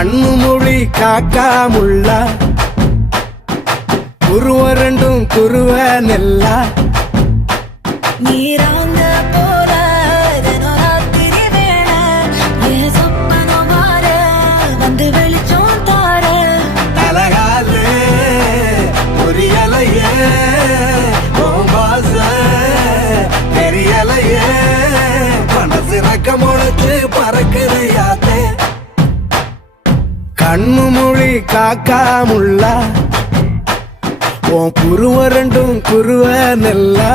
கண்ணு மொழி காக்காமுள்ள குருவ ரெண்டும் குருவ நெல்லா நீராங்க போல தினராத்திரி வேளை என் சொப்பனம் மாற வந்து வெளிச்சம் தார அழகாலே புரியலையே பாச தெரியலையே மனசு ரக்க முளைச்சு பறக்குறையாத்தே கண்ணு மொழி காக்காமுள்ள உன் குருவ ரெண்டும் குருவ நெல்லா